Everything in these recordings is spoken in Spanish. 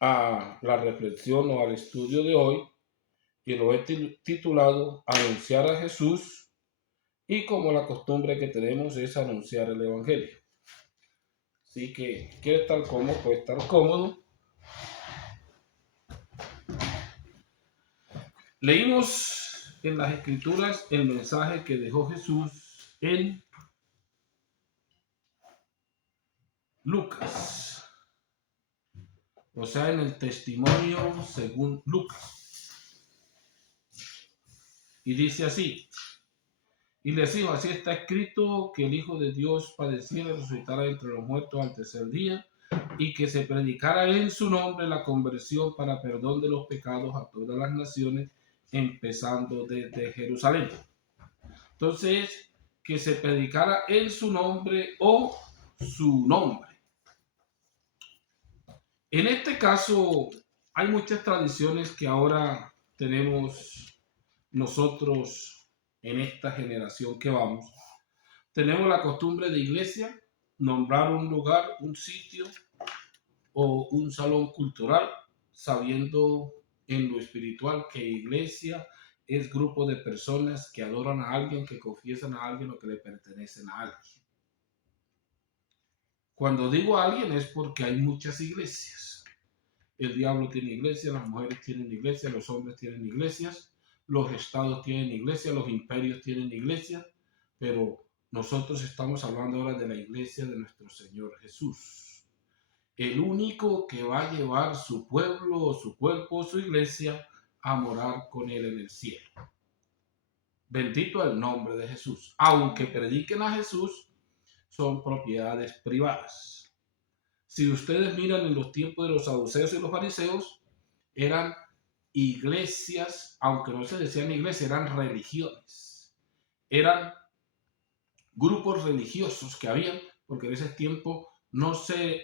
a la reflexión o al estudio de hoy y lo he titulado Anunciar a Jesús, y como la costumbre que tenemos es anunciar el Evangelio. Así que, ¿quiere estar cómodo? Puede estar cómodo. Leímos en las Escrituras el mensaje que dejó Jesús en Lucas, o sea, en el testimonio según Lucas. Y dice así: y les dijo, así está escrito, que el Hijo de Dios padeciera y resucitara entre los muertos al tercer día, y que se predicara en su nombre la conversión para perdón de los pecados a todas las naciones, empezando desde Jerusalén. Entonces, que se predicara en su nombre o su nombre. En este caso, hay muchas tradiciones que ahora tenemos nosotros en esta generación que vamos. Tenemos la costumbre de iglesia, nombrar un lugar, un sitio o un salón cultural, sabiendo en lo espiritual que iglesia es grupo de personas que adoran a alguien, que confiesan a alguien o que le pertenecen a alguien. Cuando digo a alguien es porque hay muchas iglesias. El diablo tiene iglesia, las mujeres tienen iglesia, los hombres tienen iglesias, los estados tienen iglesia, los imperios tienen iglesia, pero nosotros estamos hablando ahora de la iglesia de nuestro Señor Jesús. El único que va a llevar su pueblo o su cuerpo o su iglesia a morar con él en el cielo. Bendito el nombre de Jesús. Aunque prediquen a Jesús, son propiedades privadas. Si ustedes miran en los tiempos de los saduceos y los fariseos, eran iglesias, aunque no se decían iglesias, eran religiones. Eran grupos religiosos que habían, porque en ese tiempo no se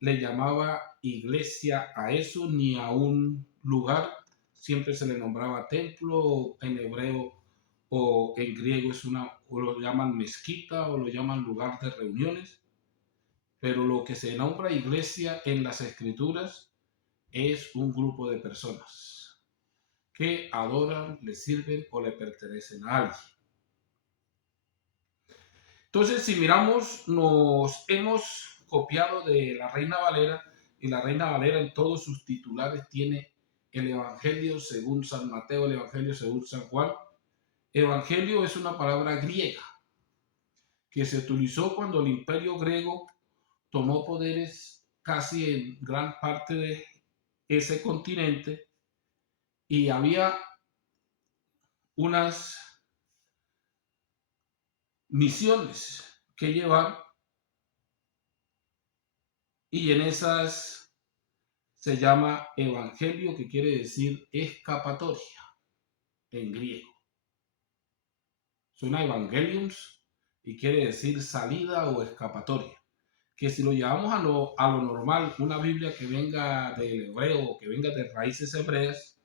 le llamaba iglesia a eso ni a un lugar, siempre se le nombraba templo en hebreo o en griego o lo llaman mezquita o lo llaman lugar de reuniones, pero lo que se nombra iglesia en las escrituras es un grupo de personas que adoran, le sirven o le pertenecen a alguien. Entonces, si miramos, nos hemos copiado de la Reina Valera, y la Reina Valera en todos sus titulares tiene el Evangelio según San Mateo, el Evangelio según San Juan. Evangelio es una palabra griega que se utilizó cuando el imperio griego tomó poderes casi en gran parte de ese continente y había unas misiones que llevar, y en esas se llama evangelio, que quiere decir escapatoria en griego. Suena evangeliums y quiere decir salida o escapatoria. Que si lo llevamos a lo normal, una Biblia que venga del hebreo o que venga de raíces hebreas,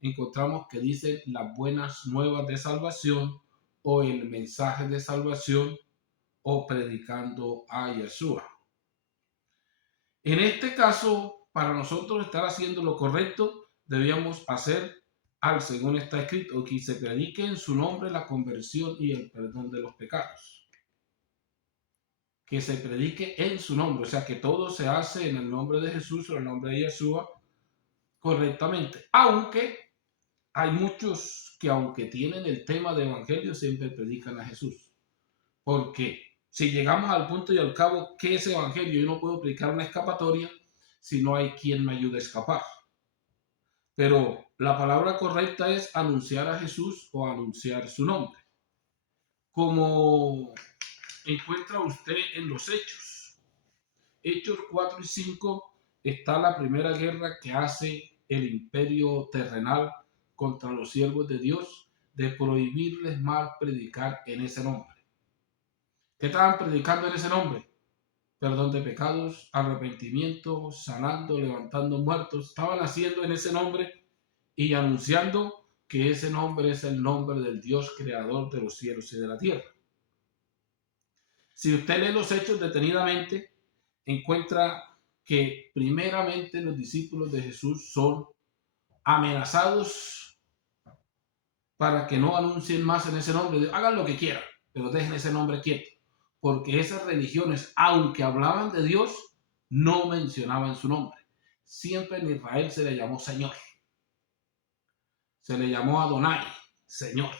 encontramos que dice las buenas nuevas de salvación o el mensaje de salvación o predicando a Yeshua. En este caso, para nosotros estar haciendo lo correcto, debíamos hacer al según está escrito, que se predique en su nombre la conversión y el perdón de los pecados. Que se predique en su nombre, o sea que todo se hace en el nombre de Jesús o en el nombre de Yeshua correctamente. Aunque hay muchos que, aunque tienen el tema de evangelio, siempre predican a Jesús. Porque si llegamos al punto y al cabo, ¿qué es evangelio? Yo no puedo predicar una escapatoria si no hay quien me ayude a escapar. Pero la palabra correcta es anunciar a Jesús o anunciar su nombre. Como encuentra usted en los Hechos. Hechos 4 y 5 está la primera guerra que hace el imperio terrenal contra los siervos de Dios, de prohibirles mal predicar en ese nombre. ¿Qué estaban predicando en ese nombre? Perdón de pecados, arrepentimiento, sanando, levantando muertos. Estaban haciendo en ese nombre y anunciando que ese nombre es el nombre del Dios creador de los cielos y de la tierra. Si usted lee los Hechos detenidamente, encuentra que primeramente los discípulos de Jesús son amenazados para que no anuncien más en ese nombre. Hagan lo que quieran, pero dejen ese nombre quieto. Porque esas religiones, aunque hablaban de Dios, no mencionaban su nombre. Siempre en Israel se le llamó Señor. Se le llamó Adonai, Señor.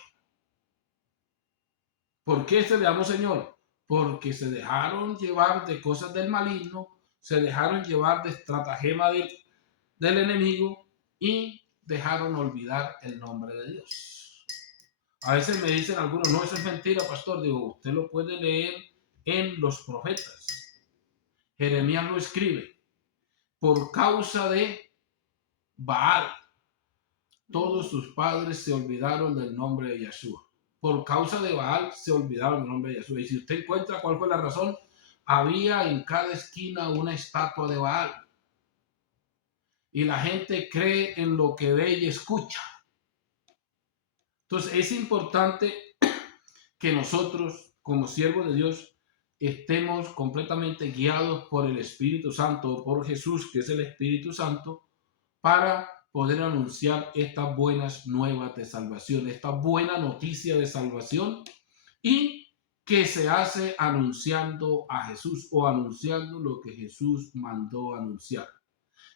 ¿Por qué se le llamó Señor? Porque se dejaron llevar de cosas del maligno, se dejaron llevar de estratagema del enemigo y dejaron olvidar el nombre de Dios. A veces me dicen algunos, no, eso es mentira, pastor. Digo, usted lo puede leer en los profetas. Jeremías lo escribe. Por causa de Baal, todos sus padres se olvidaron del nombre de Yeshua. Por causa de Baal se olvidaron del nombre de Yeshua. Y si usted encuentra cuál fue la razón, había en cada esquina una estatua de Baal. Y la gente cree en lo que ve y escucha. Entonces es importante que nosotros, como siervos de Dios, estemos completamente guiados por el Espíritu Santo, por Jesús, que es el Espíritu Santo, para poder anunciar estas buenas nuevas de salvación, esta buena noticia de salvación, y que se hace anunciando a Jesús o anunciando lo que Jesús mandó anunciar.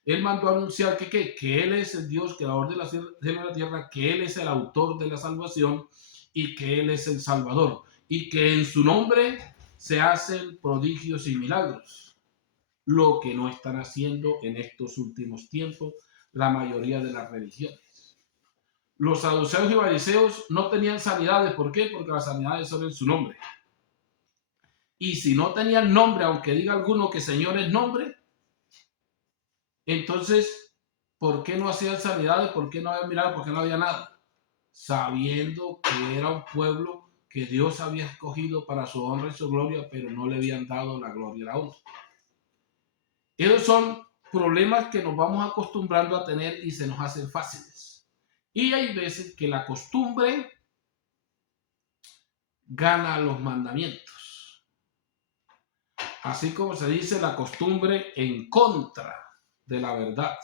Él mandó anunciar que Él es el Dios creador de la tierra, que Él es el autor de la salvación y que Él es el Salvador y que en su nombre se hacen prodigios y milagros, lo que no están haciendo en estos últimos tiempos la mayoría de las religiones. Los saduceos y fariseos no tenían sanidades. ¿Por qué? Porque las sanidades son en su nombre. Y si no tenían nombre, aunque diga alguno que Señor es nombre, entonces, ¿por qué no hacían sanidades? ¿Por qué no había milagros? ¿Por qué no había nada? Sabiendo que era un pueblo que Dios había escogido para su honra y su gloria, pero no le habían dado la gloria y la honra. Esos son problemas que nos vamos acostumbrando a tener y se nos hacen fáciles. Y hay veces que la costumbre gana los mandamientos. Así como se dice la costumbre en contra de la verdad,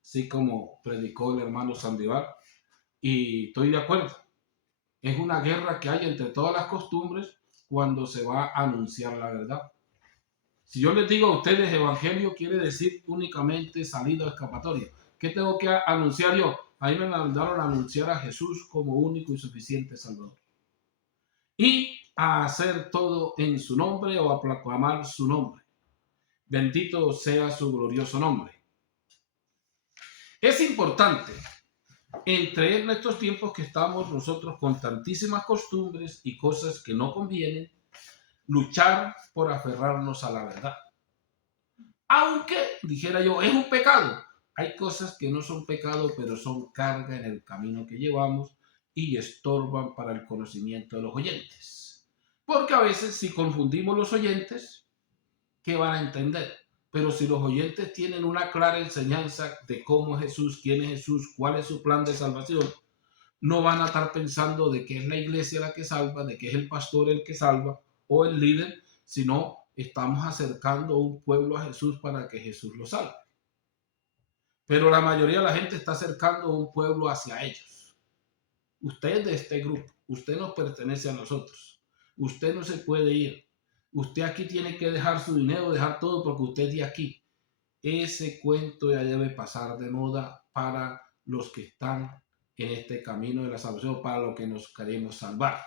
así como predicó el hermano Sandivar, y estoy de acuerdo. Es una guerra que hay entre todas las costumbres cuando se va a anunciar la verdad. Si yo les digo a ustedes evangelio, quiere decir únicamente salida o escapatoria. ¿Qué tengo que anunciar yo? Ahí me mandaron a anunciar a Jesús como único y suficiente Salvador. Y a hacer todo en su nombre o a proclamar su nombre. Bendito sea su glorioso nombre. Es importante, entre estos tiempos que estamos nosotros con tantísimas costumbres y cosas que no convienen, luchar por aferrarnos a la verdad. Aunque, dijera yo, es un pecado. Hay cosas que no son pecado, pero son carga en el camino que llevamos y estorban para el conocimiento de los oyentes. Porque a veces si confundimos los oyentes, ¿qué van a entender? Pero si los oyentes tienen una clara enseñanza de cómo es Jesús, quién es Jesús, cuál es su plan de salvación, no van a estar pensando de que es la iglesia la que salva, de que es el pastor el que salva o el líder, sino estamos acercando a un pueblo a Jesús para que Jesús lo salve. Pero la mayoría de la gente está acercando a un pueblo hacia ellos. Usted es de este grupo, usted nos pertenece a nosotros, usted no se puede ir. Usted aquí tiene que dejar su dinero, dejar todo porque usted es de aquí. Ese cuento ya debe pasar de moda para los que están en este camino de la salvación, para los que nos queremos salvar.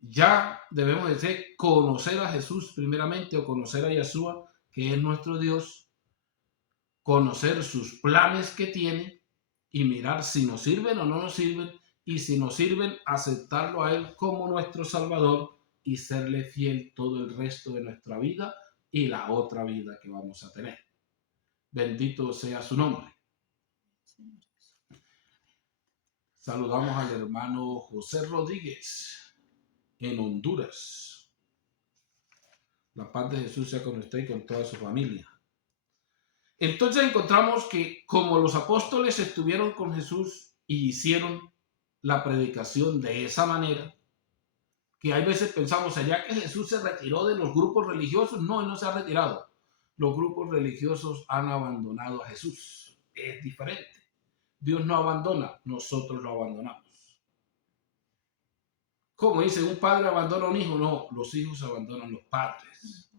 Ya debemos decir conocer a Jesús primeramente o conocer a Yeshua, que es nuestro Dios, conocer sus planes que tiene y mirar si nos sirven o no nos sirven, y si nos sirven, aceptarlo a Él como nuestro Salvador y serle fiel todo el resto de nuestra vida y la otra vida que vamos a tener. Bendito sea su nombre. Saludamos al hermano José Rodríguez en Honduras. La paz de Jesús sea con usted y con toda su familia. Entonces encontramos que como los apóstoles estuvieron con Jesús y hicieron la predicación de esa manera, que hay veces pensamos, allá que Jesús se retiró de los grupos religiosos, no, él no se ha retirado. Los grupos religiosos han abandonado a Jesús. Es diferente. Dios no abandona, nosotros lo abandonamos. Como dice, un padre abandona a un hijo, no, los hijos abandonan a los padres.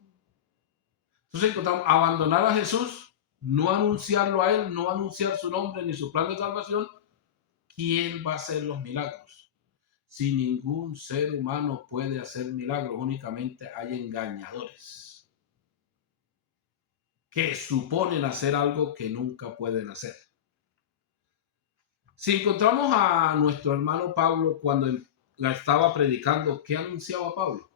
Entonces encontramos abandonar a Jesús, no anunciarlo a él, no anunciar su nombre ni su plan de salvación. ¿Quién va a hacer los milagros? Si ningún ser humano puede hacer milagros, únicamente hay engañadores que suponen hacer algo que nunca pueden hacer. Si encontramos a nuestro hermano Pablo cuando la estaba predicando, ¿qué anunciaba Pablo?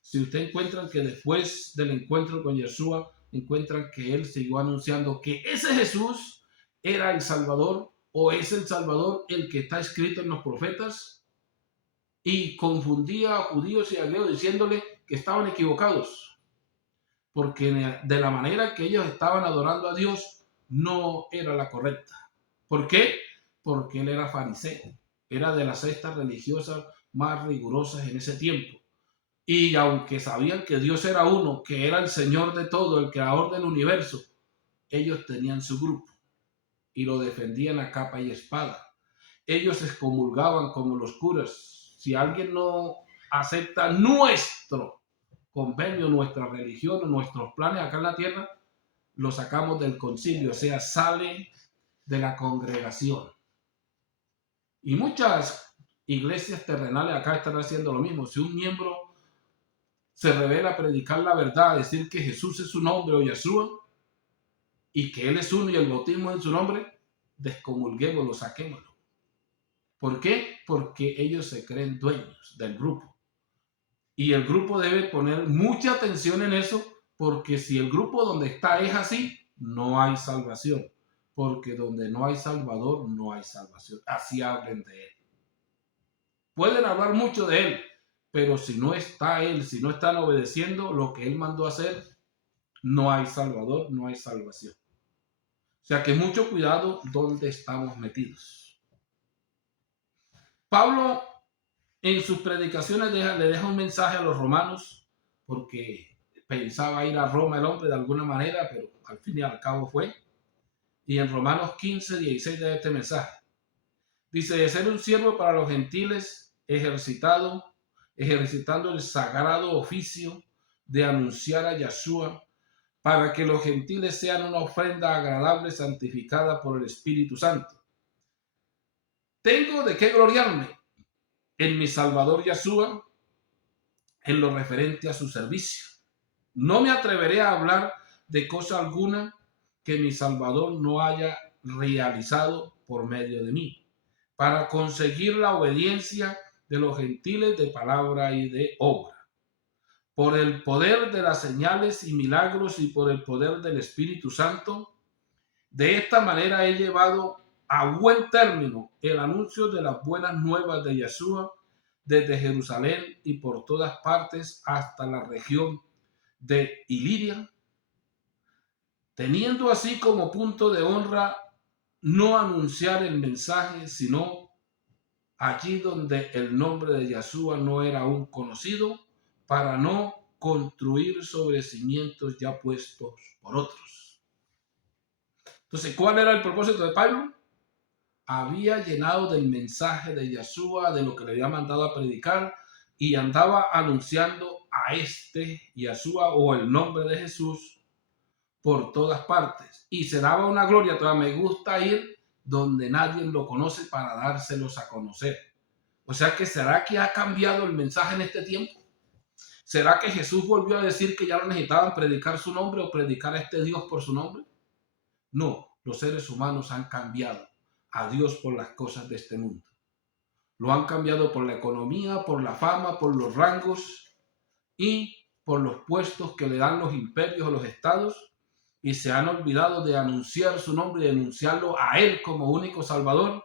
Si usted encuentra que después del encuentro con Yeshua, encuentran que él siguió anunciando que ese Jesús era el Salvador o es el Salvador el que está escrito en los profetas, y confundía a judíos y a griegos diciéndole que estaban equivocados, porque de la manera que ellos estaban adorando a Dios no era la correcta. ¿Por qué? Porque él era fariseo, era de las sectas religiosas más rigurosas en ese tiempo. Y aunque sabían que Dios era uno, que era el Señor de todo, el creador del universo, ellos tenían su grupo y lo defendían a capa y espada. Ellos excomulgaban como los curas. Si alguien no acepta nuestro convenio, nuestra religión o nuestros planes acá en la tierra, lo sacamos del concilio, o sea, sale de la congregación. Y muchas iglesias terrenales acá están haciendo lo mismo. Si un miembro se revela a predicar la verdad, decir que Jesús es su nombre o Yeshua, y que Él es uno y el bautismo en su nombre, descomulguémoslo, saquémoslo. ¿Por qué? Porque ellos se creen dueños del grupo. Y el grupo debe poner mucha atención en eso, porque si el grupo donde está es así, no hay salvación. Porque donde no hay Salvador, no hay salvación. Así hablen de Él. Pueden hablar mucho de Él, pero si no está Él, si no están obedeciendo lo que Él mandó a hacer, no hay Salvador, no hay salvación. O sea que mucho cuidado donde estamos metidos. Pablo en sus predicaciones le deja un mensaje a los romanos, porque pensaba ir a Roma el hombre de alguna manera, pero al fin y al cabo fue. Y en Romanos 15, 16 de este mensaje. Dice, de ser un siervo para los gentiles, ejercitando el sagrado oficio de anunciar a Yeshua, para que los gentiles sean una ofrenda agradable, santificada por el Espíritu Santo. Tengo de qué gloriarme en mi Salvador Yeshua, en lo referente a su servicio. No me atreveré a hablar de cosa alguna que mi Salvador no haya realizado por medio de mí, para conseguir la obediencia de los gentiles de palabra y de obra. Por el poder de las señales y milagros y por el poder del Espíritu Santo, de esta manera he llevado a buen término el anuncio de las buenas nuevas de Yeshua desde Jerusalén y por todas partes hasta la región de Iliria, teniendo así como punto de honra no anunciar el mensaje, sino allí donde el nombre de Yeshua no era aún conocido, para no construir sobre cimientos ya puestos por otros. Entonces, ¿cuál era el propósito de Pablo? Había llenado del mensaje de Yeshua, de lo que le había mandado a predicar, y andaba anunciando a este Yeshua o el nombre de Jesús por todas partes. Y se daba una gloria, todavía me gusta ir donde nadie lo conoce para dárselos a conocer. O sea que ¿será que ha cambiado el mensaje en este tiempo? ¿Será que Jesús volvió a decir que ya no necesitaban predicar su nombre o predicar a este Dios por su nombre? No, los seres humanos han cambiado a Dios por las cosas de este mundo. Lo han cambiado por la economía, por la fama, por los rangos y por los puestos que le dan los imperios o los estados, y se han olvidado de anunciar su nombre y de anunciarlo a Él como único Salvador,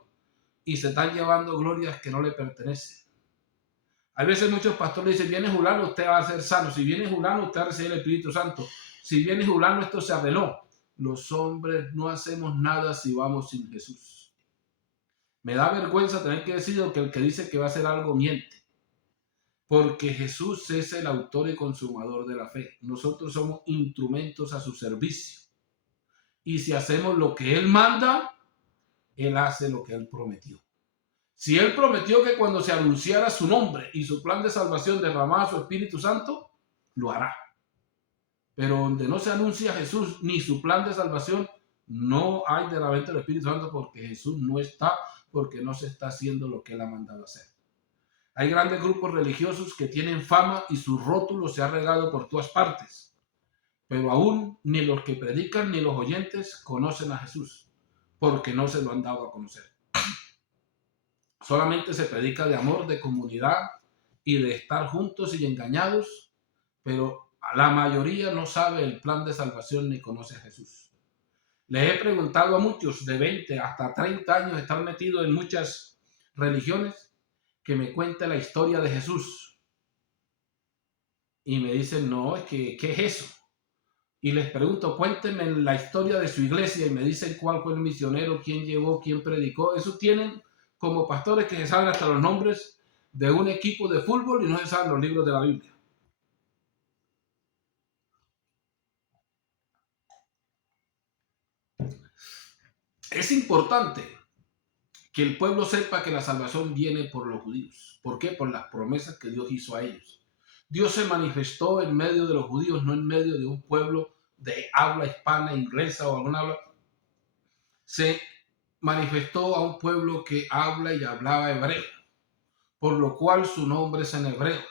y se están llevando glorias que no le pertenecen. Hay veces muchos pastores dicen, viene Julano, usted va a ser sano. Si viene Julano, usted va a recibir el Espíritu Santo. Si viene Julano, esto se arregló. Los hombres no hacemos nada si vamos sin Jesús. Me da vergüenza tener que decir que el que dice que va a hacer algo miente. porque Jesús es el autor y consumador de la fe. Nosotros somos instrumentos a su servicio. Y si hacemos lo que Él manda, Él hace lo que Él prometió. Si Él prometió que cuando se anunciara su nombre y su plan de salvación derramaba su Espíritu Santo, lo hará. Pero donde no se anuncia Jesús ni su plan de salvación, no hay derramamiento del Espíritu Santo, porque Jesús no está, porque no se está haciendo lo que Él ha mandado hacer. Hay grandes grupos religiosos que tienen fama y su rótulo se ha regado por todas partes, pero aún ni los que predican ni los oyentes conocen a Jesús, porque no se lo han dado a conocer. Solamente se predica de amor, de comunidad y de estar juntos y engañados, pero la mayoría no sabe el plan de salvación ni conoce a Jesús. Les he preguntado a muchos de 20 hasta 30 años estar metidos en muchas religiones que me cuenten la historia de Jesús. Y me dicen, no, ¿qué es eso? Y les pregunto, cuéntenme la historia de su iglesia, y me dicen cuál fue el misionero, quién llevó, quién predicó. Eso tienen como pastores que se saben hasta los nombres de un equipo de fútbol y no se saben los libros de la Biblia. Es importante que el pueblo sepa que la salvación viene por los judíos. ¿Por qué? Por las promesas que Dios hizo a ellos. Dios se manifestó en medio de los judíos, no en medio de un pueblo de habla hispana, inglesa o alguna habla. Se manifestó a un pueblo que habla y hablaba hebreo, por lo cual su nombre es en hebreo.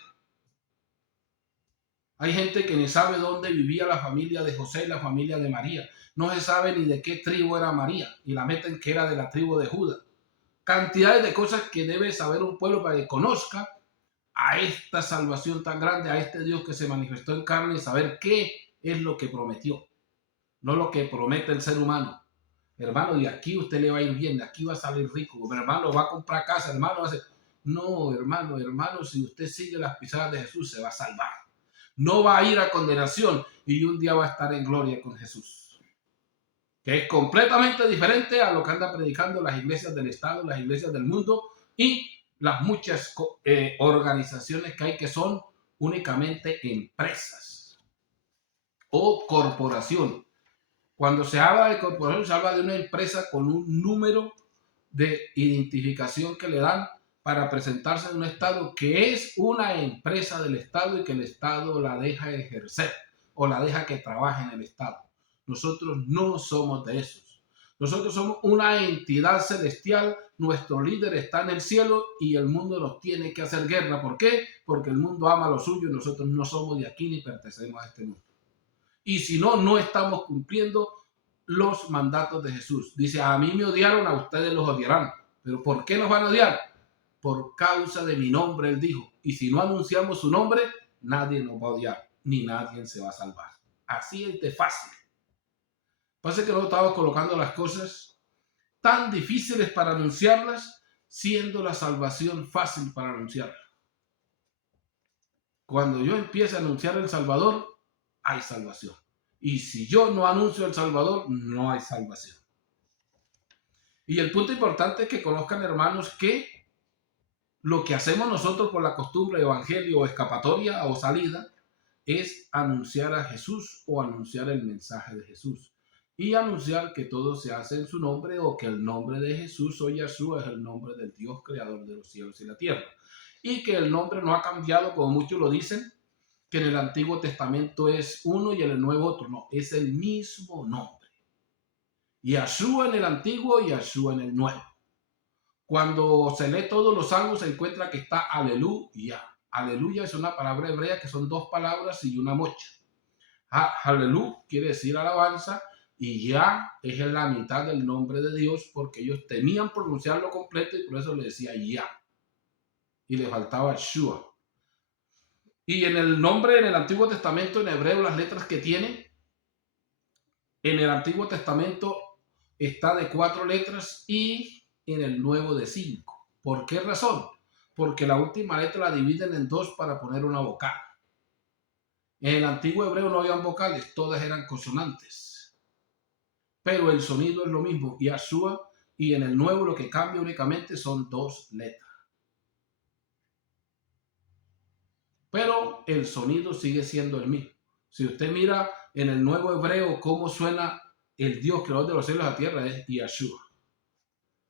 Hay gente que ni sabe dónde vivía la familia de José y la familia de María. No se sabe ni de qué tribu era María y la meten que era de la tribu de Judá. Cantidades de cosas que debe saber un pueblo para que conozca a esta salvación tan grande, a este Dios que se manifestó en carne, y saber qué es lo que prometió, no lo que promete el ser humano. Hermano, de aquí usted le va a ir bien, de aquí va a salir rico, hermano, va a comprar casa, hermano, va a hacer... No, hermano, si usted sigue las pisadas de Jesús, se va a salvar. No va a ir a condenación y un día va a estar en gloria con Jesús. Que es completamente diferente a lo que anda predicando las iglesias del Estado, las iglesias del mundo y las muchas organizaciones que hay que son únicamente empresas o corporación. Cuando se habla de corporación, se habla de una empresa con un número de identificación que le dan para presentarse en un Estado que es una empresa del Estado y que el Estado la deja ejercer o la deja que trabaje en el Estado. Nosotros no somos de esos. Nosotros somos una entidad celestial, nuestro líder está en el cielo y el mundo nos tiene que hacer guerra. ¿Por qué? Porque el mundo ama lo suyo y nosotros no somos de aquí ni pertenecemos a este mundo. Y si no, no estamos cumpliendo los mandatos de Jesús. Dice, a mí me odiaron, a ustedes los odiarán. ¿Pero por qué nos van a odiar? Por causa de mi nombre, él dijo. Y si no anunciamos su nombre, nadie nos va a odiar, ni nadie se va a salvar. Así es de fácil. Pasa que nosotros estamos colocando las cosas tan difíciles para anunciarlas, siendo la salvación fácil para anunciarla. Cuando yo empiece a anunciar el Salvador, hay salvación. Y si yo no anuncio el Salvador, no hay salvación. Y el punto importante es que conozcan, hermanos, que lo que hacemos nosotros por la costumbre, evangelio o escapatoria o salida, es anunciar a Jesús o anunciar el mensaje de Jesús. Y anunciar que todo se hace en su nombre o que el nombre de Jesús o Yeshua es el nombre del Dios creador de los cielos y la tierra. Y que el nombre no ha cambiado, como muchos lo dicen, que en el Antiguo Testamento es uno y en el Nuevo otro. No, es el mismo nombre. Yeshua en el Antiguo y Yeshua en el Nuevo. Cuando se lee todos los salmos se encuentra que está aleluya. Aleluya es una palabra hebrea que son dos palabras y una mocha. Aleluya quiere decir alabanza y ya es en la mitad del nombre de Dios porque ellos temían pronunciarlo completo y por eso le decía ya. Y le faltaba Shua. Y en el nombre en el Antiguo Testamento, en hebreo, las letras que tiene, en el Antiguo Testamento está de 4 letras y en el Nuevo de 5. ¿Por qué razón? Porque la última letra la dividen en 2 para poner una vocal. En el antiguo hebreo no habían vocales, todas eran consonantes. Pero el sonido es lo mismo, Yeshua, y en el Nuevo lo que cambia únicamente son 2 letras. pero el sonido sigue siendo el mismo. Si usted mira en el nuevo hebreo cómo suena el Dios creador de los cielos y la tierra, es Yahshua.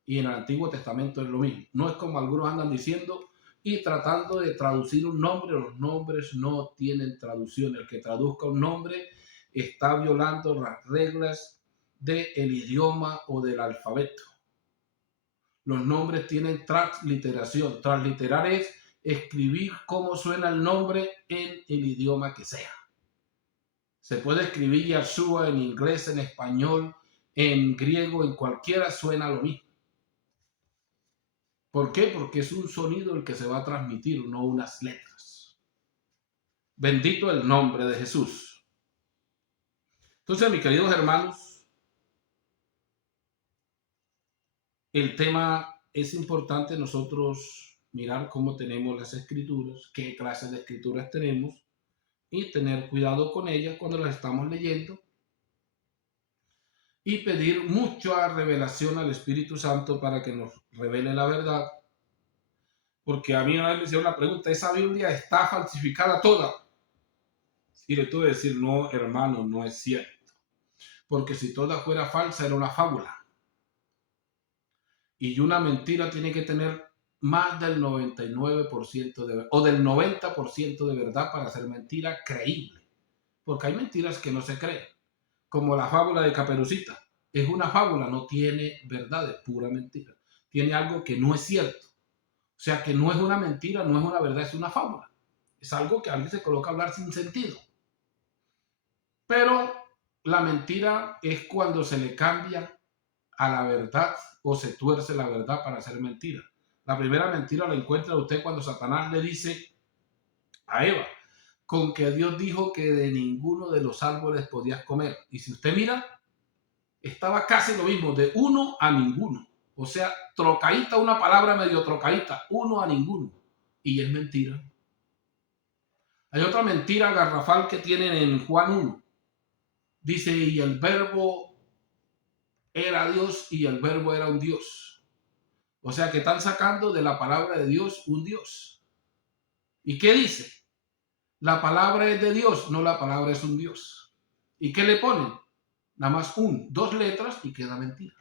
Y en el Antiguo Testamento es lo mismo. No es como algunos andan diciendo y tratando de traducir un nombre. Los nombres no tienen traducción. El que traduzca un nombre está violando las reglas del idioma o del alfabeto. Los nombres tienen transliteración. Transliterar es escribir cómo suena el nombre en el idioma que sea. Se puede escribir Yahshua en inglés, en español, en griego, en cualquiera suena lo mismo. ¿Por qué? Porque es un sonido el que se va a transmitir, no unas letras. Bendito el nombre de Jesús. Entonces, mis queridos hermanos, el tema es importante nosotros mirar cómo tenemos las escrituras, qué clases de escrituras tenemos y tener cuidado con ellas cuando las estamos leyendo y pedir mucha revelación al Espíritu Santo para que nos revele la verdad. Porque a mí una vez me hicieron una pregunta, ¿esa Biblia está falsificada toda? Y le tuve que decir, no, hermano, no es cierto. Porque si toda fuera falsa, era una fábula. Y una mentira tiene que tener más del 99% o del 90% de verdad para ser mentira creíble. Porque hay mentiras que no se creen. Como la fábula de Caperucita. Es una fábula, no tiene verdad, es pura mentira. Tiene algo que no es cierto. O sea que no es una mentira, no es una verdad, es una fábula. Es algo que alguien se coloca a hablar sin sentido. Pero la mentira es cuando se le cambia a la verdad o se tuerce la verdad para hacer mentira. La primera mentira la encuentra usted cuando Satanás le dice a Eva, con que Dios dijo que de ninguno de los árboles podías comer. Y si usted mira, estaba casi lo mismo, de uno a ninguno. O sea, trocadita, una palabra medio trocadita, uno a ninguno. Y es mentira. Hay otra mentira garrafal que tienen en Juan 1. Dice, y el verbo era Dios y el verbo era un Dios. O sea que están sacando de la palabra de Dios un Dios. ¿Y qué dice? La palabra es de Dios, no la palabra es un Dios. ¿Y qué le ponen? Nada más dos letras y queda mentira.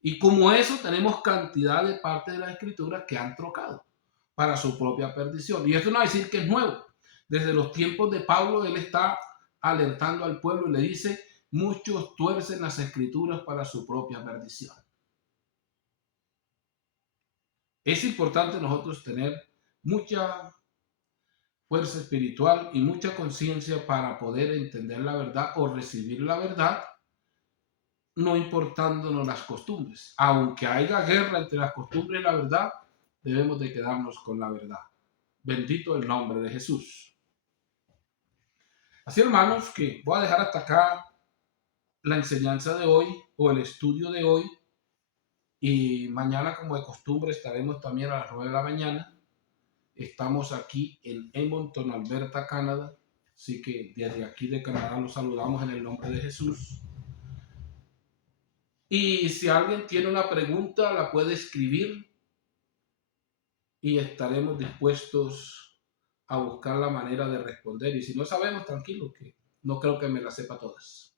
Y como eso tenemos cantidad de partes de la escritura que han trocado para su propia perdición. Y esto no va a decir que es nuevo. Desde los tiempos de Pablo, él está alertando al pueblo y le dice, muchos tuercen las escrituras para su propia perdición. Es importante nosotros tener mucha fuerza espiritual y mucha conciencia para poder entender la verdad o recibir la verdad, no importándonos las costumbres. Aunque haya guerra entre las costumbres y la verdad, debemos de quedarnos con la verdad. Bendito el nombre de Jesús. Así, hermanos, que voy a dejar hasta acá la enseñanza de hoy o el estudio de hoy. Y mañana, como de costumbre, estaremos también a las 9 de la mañana. Estamos aquí en Edmonton, Alberta, Canadá. Así que desde aquí de Canadá los saludamos en el nombre de Jesús. Y si alguien tiene una pregunta, la puede escribir y estaremos dispuestos a buscar la manera de responder. Y si no sabemos, tranquilo, que no creo que me la sepa todas.